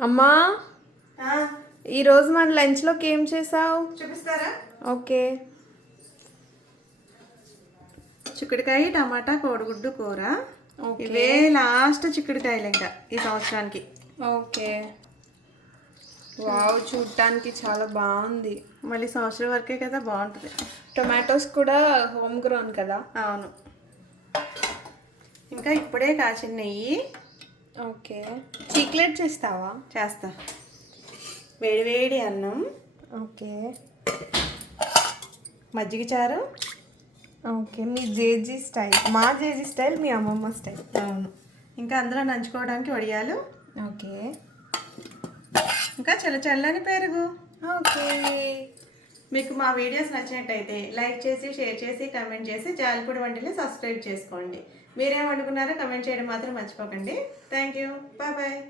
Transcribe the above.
అమ్మా, ఈరోజు మన లంచ్లోకి ఏం చేసావు? చూపిస్తారా? ఓకే. చిక్కుడుకాయ టమాటా కోడిగుడ్డు కూర. ఓకే. ఇవే లాస్ట్ చిక్కుడుకాయలు ఇంకా ఈ సంవత్సరానికి. ఓకే. వావ్, చూడటానికి చాలా బాగుంది. మళ్ళీ సంవత్సరం వరకే కదా, బాగుంటుంది. టొమాటోస్ కూడా హోమ్ గ్రోన్ కదా. అవును. ఇంకా ఇప్పుడే కాచిన నెయ్యి. ఓకే. చీక్లెట్ చేస్తావా? చేస్తా. వేడి వేడి అన్నం. ఓకే. మజ్జిగ చారు. ఓకే. మీ జేజీ స్టైల్, మా జేజీ స్టైల్, మీ అమ్మమ్మ స్టైల్. అవును. ఇంకా అందులో నంచుకోవడానికి వడియాలు. ఓకే. ఇంకా చల్లని పెరుగు. ఓకే. మీకు మా వీడియోస్ నచ్చినట్టయితే లైక్ చేసి, షేర్ చేసి, కమెంట్ చేసి జాలిపూడి వంటలు సబ్స్క్రైబ్ చేసుకోండి. మీరేం వండుకున్నారో కమెంట్ చేయడం మాత్రం మర్చిపోకండి. Thank you. Bye bye.